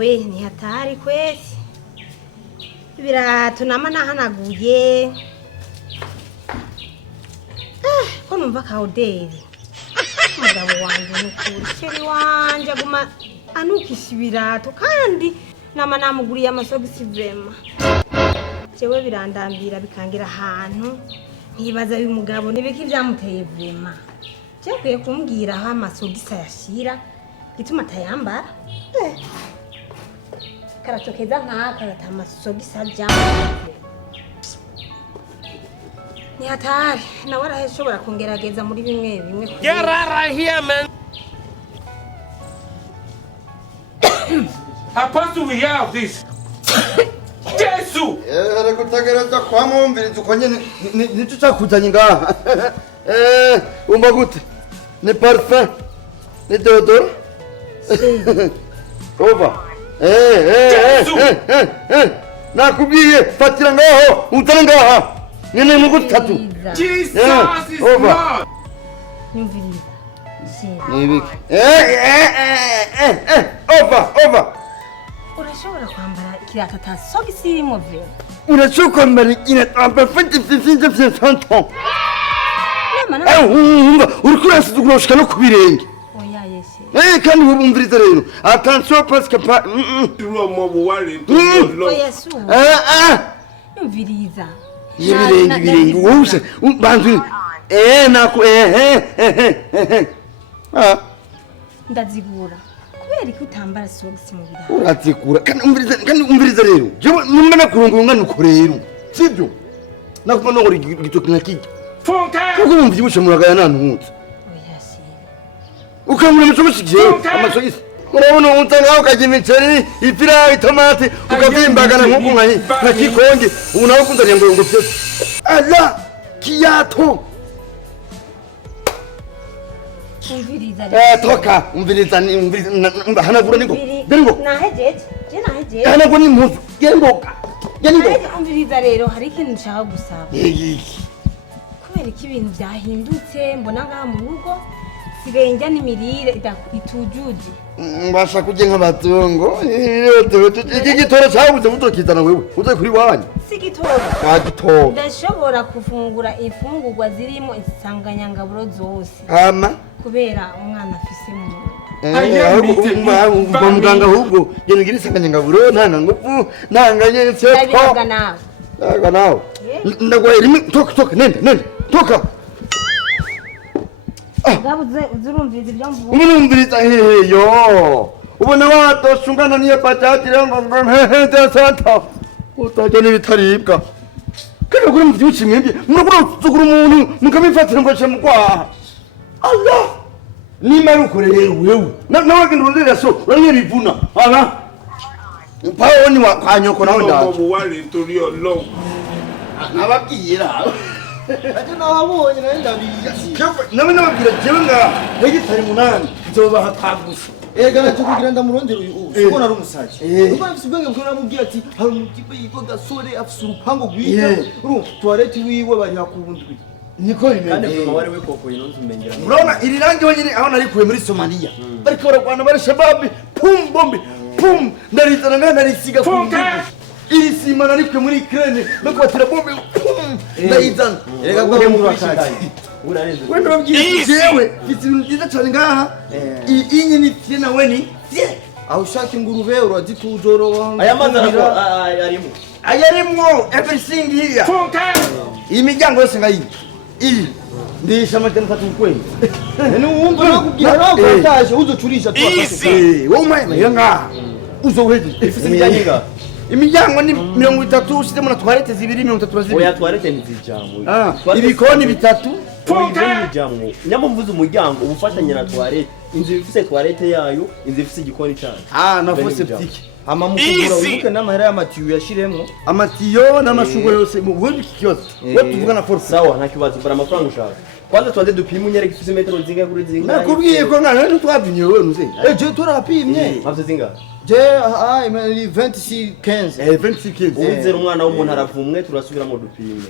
we ni hatari kwesi. Ibirato nama nahanaguye. Ko numva kaoderi. Umugabo wanje n'ukuri sheri wanje aguma anukisha ibirato kandi nama namuguriye amasogisi vrema. Jewe birandambira bikangira ahantu nkibaza uyu mugabo nibiki byamuteye vrema. Cyakwiye kumbwira aho amasogisi yashira gituma atayambara. Karatokeza nkaka gatamasogisi ajyamo. Ni hatari nawe arashobora kongerageza muri bimwe bimwe. Get out of here, man. Apostle, we have this. Jesus. Rekutagereza kwa mwumviriza uko nyene nico cyakuzanye ngaha. Umva gute? Ni parfum. Ni deodor. Ova. Nakubwiye fatira ngaho utara ngaha. Nyene mu gutatu. Jesus is Lord. Nyumviriza. Nibiki. Ova. Urashobora kwambara ikirato atasogisi irimo vyo. Urashobora kwambara ikirato atasogisi santo. Urikurasiza ugushika no kubirenge. Oya yese. Kandi ubumviriza rero. Attention parce que pas Oya su. Nyumviriza. Ibirenge wose banzu nako ndazigura kubera ko utambara sogisi mu birato. Urazigura kandi umviriza rero jewe nimba nakurunguye ngana uko rero sibyo nakuma no gitoki nakijya kuko umvye bushe muragaya nantuze. Oya si ukamura mucubushigiye amasogisi urabona untanga ukagira imiceri ipira itomate ukavimbagana nkuko nka kikonge ubu nawe kunzaniye ngo byose ala kiyato. Toka umviriza hanagura ningo nahejeje hanagura n'impuzu yengoka umviriza rero hari ikintu nshaka gusaba kubera ko ibintu byahindutse mbona ngaha mu rugo sigaye njya n'imirire itujuje mbasha kurya nk'abatungo iki gitoro cyabuze utokizana wewe uze kuri wanyu si gitoro gitoro ndashobora kufungura imfungurwa zirimo insanganyangaburo zose kubera umwana afise mu muganga ahubwo genda ngira insanganyangaburo ntanga ngufu ntanganye seto nawe ndagwaye rimwe toka nende toka gabuze uzurumviriza ibyo mvuga umurumviriza heyo ubona watoshungana niyo patatire ngo de santa utajya nibitaribwa kandi kuri mu byinshi mwebwe muragura umuntu mukamifatira ngo cyemukwa Allah nima ruko rero wewe nawe ngirundira so uranye bivuna aha pawo ni wa kwanyoko nawe ndaje wari ntori Ọlọ́run nababwira ati nababonye nawe ndabizi nawe nababwira jewe nga hegitari 8 nzoba hatagusa Kugira ndamurondera uyu ubona ari umusaje. Ubwo afite ubwenge bwo namubwiye ati hari umutipe yitwa Gasore afite urupango rwiza. Toilette wiwe bari hakubundwi. Niko bimeze. Kandi mama wari we koko yino nzumengera. Urabona iri rangi wenyine aho narikuye muri Somalia. Bariko baragwana bari shababi pum bombe pum ndarizana ngana narisiga ku iri sima narikuye muri Ukraine no kwatira bombe pum ndayizana. Rega bwo mu bakaje. Wendo byizewe ibintu byiza cyane ngaha iyi ni tena weni aho ushaka ingurube uraditujoro aya mazara ayarimo everything here imiryango yose ngayi iyi ndisha amatene 3 kwezi ni wumva nakubwira nako ataje uzocurisha twafashe wowe mwana ngaha uzoheze ifise imiryango imiryango ni 30 ushyizemo na toilette zibiri 32 oya toilette ntizijambo ibikoni bitatu Jamwe nyamumvuze umuryango ubufatanye na toilette inzu ifise toilette yayo inzu ifise igikoni cyane na septique ama mukugura ubuke n'amahera y'amatiyo yashiremwo amatiyo n'amashugo yose mu bundi kiyoze wo tuvuga na force sawa nta kibazo para amafaranga ushaka kwanza twande dupima unyereke ifise metero zinga kuri zinga nakubwiye ko ngana ntitwapimye wewe nuze je turapimye afite zinga Je imeli 26 26 Uwizera umwana w'umuntu aravumwe turasubira mu dupime.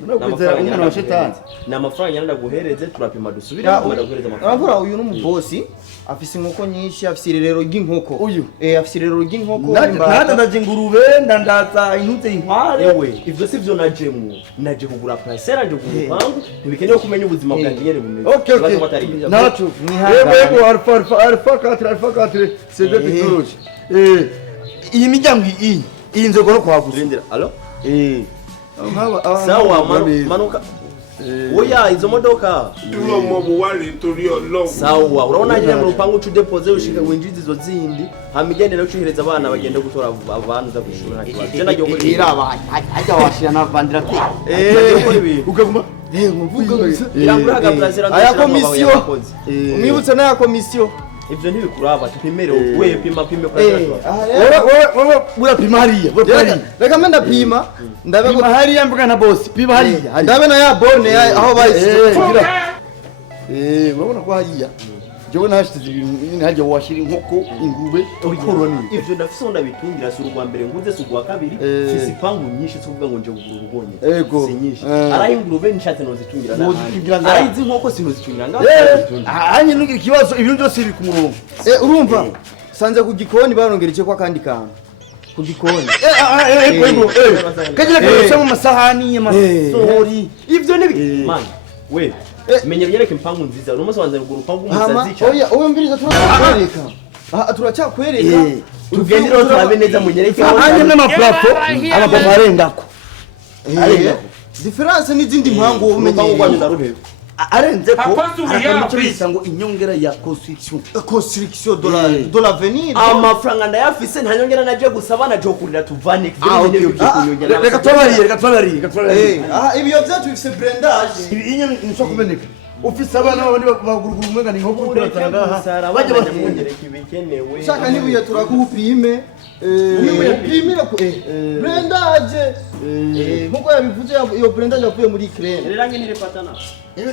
umwana wa shetani. N'amafaranga nyanda guhereze turapima dusubira mu guhereza amafaranga. Urabura uyu n'umubosi afise inkoko nyinshi afise irerero ry'inkoko. Uyu afise irerero ry'inkoko. Ndandaza ingurube ndandaza intuze inkware. Ewe ivyo sivyo najemwo. Naje kugura parcelle nje kurupangu ntibikeneye kumenya ubuzima bwanjye nyene bumeze. Okay. Nacho yego alfa 4 c'est de technologie. Iyi miryango iyi nzego no kwagurindira. Allo? Sawa manuka. Oya izo modoka. Tulo mo buwari tori Ọlọ́run. Sawa urabona agiye mu rupangu ucu depose ushika winjiza izo zindi hamigende no cuhereza abana bagenda gutora abantu za kwishura ntakibazo. Je nagiye muri iraba ajya washira na vandira pe. Ukaguma muvuga irangura haga Brazil aya komisiyo. Umwibutse na ya komisiyo. Ivyo ntibikuraba tupimere wewe pima kwa wewe urapima hariya. Reka menda pima. Ndabe ko hariya mvuga na boss. Pima hariya. Ndabe na ya bone aho bayishira. Urabona ko hariya. Jewe nashyize ibintu hajya washira inkoko ingurube ukoroni. Ivyo ndafise ndabitungira si urwa mbere nguze si urwa kabiri sisi pangu nyinshi tuvuga ngo nje kugura ubonye si nyinshi arayi ingurube nishatse no zitungira na arayizi inkoko sino zitungira ngaho anye nugira ikibazo ibintu byose biri ku murongo urumva sanze ku gikoni barongereje kwa kandi kantu ku gikoni kagira kose mu masahani y'amasori ivyo nibi man we menye byereke impangu nziza urumunsi wanze ruguru pangu umusazi cyane oya oya mbiriza turakwereka turacyakwereka tugendero turabe neza munyereke anye n'amaplapo amaplapo arengako difference n'izindi mpangu umenye ngo ndaruhebe arenze ko arakamutsa ngo inyongera ya construction de l'avenir amafaranga ndayafise nta nyongera naje gusaba na jokurira tuvane reka twabarire ibyo byacu bifise brandage inyo nso kumeneka ufise abana babandi bagurugura umwenga ni nkoko turatanga bajye bamugereka ibikenewe shaka nibuye turakupime upimira ko brandage nkuko yabivuze iyo brandage yavuye muri crème rirangi ni repatana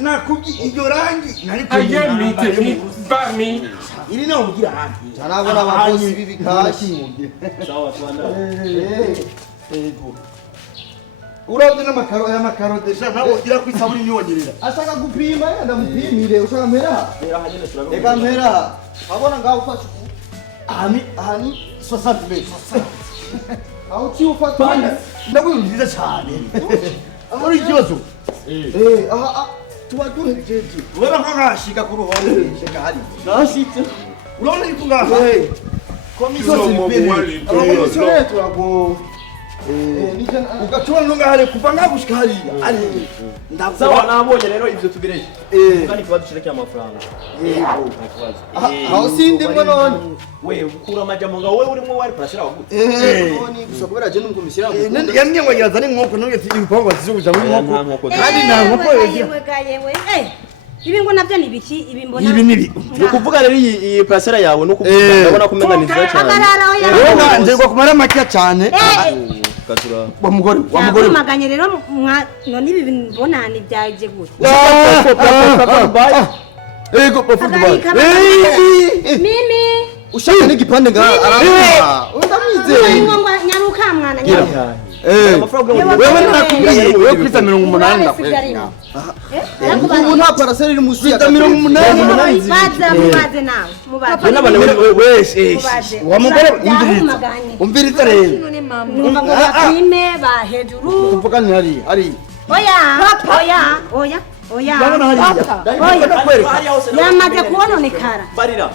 nakubyi iyo rangi nari ayemite bami iri naho mugira hantu cyarabona abakozi bibikashi sawa twana urabye n'amakaro desha nawe ugira ku isabuni niyongerera ashaka gupima yenda mupimire ushaka mpera reka mpera abona ngaho ufashe ahani 60 metres aho ki ufata ndagwinjiza cyane amuri ikibazo aha tuba duhejeje urabona ko ngashika ku ruhande sheka hari nashitse urabona yuko ngaha komisiyo turago ugacubona ngahare kuva ngagushika hariya ari sawa nabonye rero ivyo tubireje kandi kibazo kireke amafaranga aho sindimwe none we ukura amajambo ngawe urimo wari parasira waguze none gusa kubera je n'umukomisira yambwiye ngo yazane inkoko none ati ibipango zizuja mu nkoko kandi nta nkoko yewe ibi ngo navyo ni biki ibi mbona ibi nibi ukuvuga rero iyi parasira yawe no kuvuga ndabona kumenya nziza cyane wowe nzego kumara make cyane katura wa mugore maganye rero none ibi mbona ni byaje gute ego profit mimi ushaka n'igipande nga aramba ndamwizeye ngo nyaruka mwana nyaruka wewe nakubwiye wewe kwita 80 ndakwereka ubu nta parasera iri musi ya 80 mubaze nawe mubaze wese wa mugore umviriza rero numva ngo bapime ba hejuru kuvuga ni hari oya yamaze kuononekara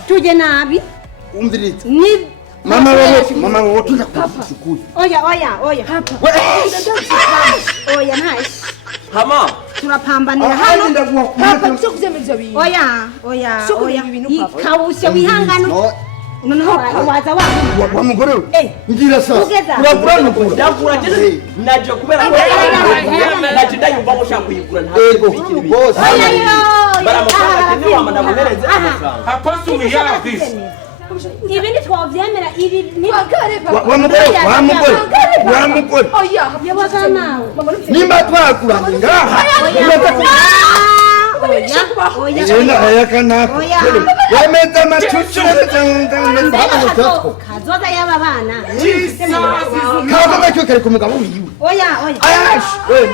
tuje nabi umviriza ni mama wewe tunakushukuru oya hapa oya nice hama turapambanira hano hapa cyo kuzemereza bintu oya ikawushe wihangano noneho waza wa mugore ngira sa uragura ndakura je naje kubera ko naje ndayumva ngo shaka kuyigura ntabwo bikiri boss bara amafaranga kene wama ndamuhereze amafaranga Supposed to be out this. ibi ni twavyemera ibi ni wa mugore oya yabaga nawe nimba twakura ngaha Yena ayakanako. Yameta machuchu kazoza y'aba bana. Kazo gacyo kare kumugabo wiwe. Oya. Ayash,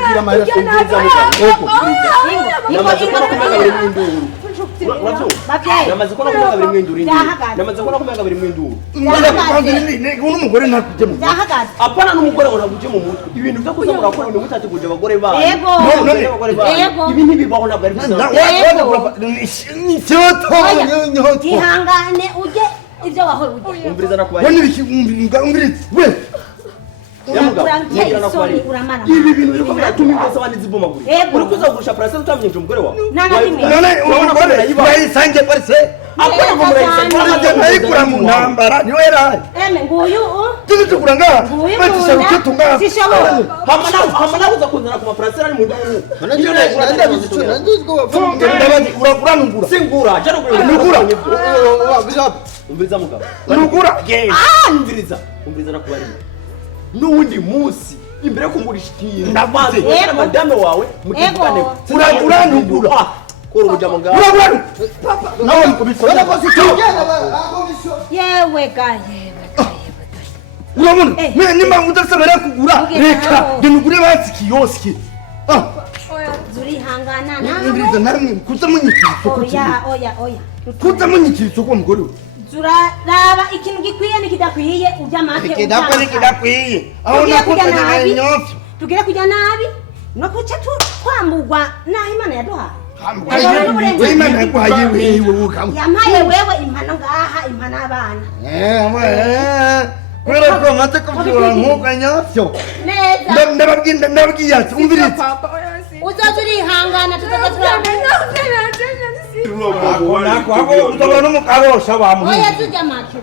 bira mahera kumviza mugabo. Namaze ko nakumenga biri mwinduru indi. Namaze ko nakumenga biri mwinduru. Umugore ntakuje mu. Apana n'umugore ngo ntakuje mu mutwe. Ibintu byo kuza murakora ibintu mutatuguje abagore bana. Yego. Ibi ntibibaho ntabwo ari byiza. Ni cyoto. Ihangane uje ibyo wahora uje. Umviriza nakubaye. Wani bikimbiriza we. Ibi bintu biriko biratuma inkozi abandi zibomagura. Uri kuzagurisha parase utamenyeje umugore wawe. None umugore yayisange parase. Akora ngo murayisange nayikura mu ntambara niwe yaraye. Nguyu. Tuzikura ngaha. Batisha uketu ngaha. Hamana uza kunzana ku maparase ari mu nduru. Iyo nayikura ndabizico nanduzgo. Ndabazi urakura nungura. Singura, cyane nungura. Umviriza mugabo. Nungura. Umviriza nakubari. N'undi munsi imbere yo kungurisha ikintu ndabaze madame wawe mutikane uranugura kora ubujamo ngaho papa nawe mukubisora yewe urabona mwe nimba udasabera kugura reka nugure basi kioski zurihangana nawe namwe kutamunyikira oya kutamunyikira cyo mugore Zuraraba ikintu gikwiye nikidakwiye ujya make kidakwiye aho nakutana nyofyo tugire kujya nabi no kuca twambugwa naho Imana yaduha Imana yaguhaye wewe ukamwe yampaye wewe impano ngaha impano abana kubera ko mate kubyura nkuko nyofyo neza ndababwiye ati umviriza uzazurihangana tutagaturana utabona n'umukarosha bamuhe oya tujya make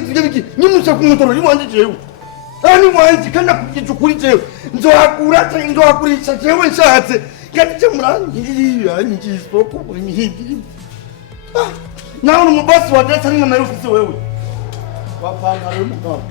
tujya biki nyimusha kumutoro niwanje jewe ani wanje kana kugica ukuri jewe nzohakurisha jewe nshatse kandi cyo murangirira ngisoko munyihigiri nawe n'umubosi wa desa ni na ufise wewe wapanga n'umugabo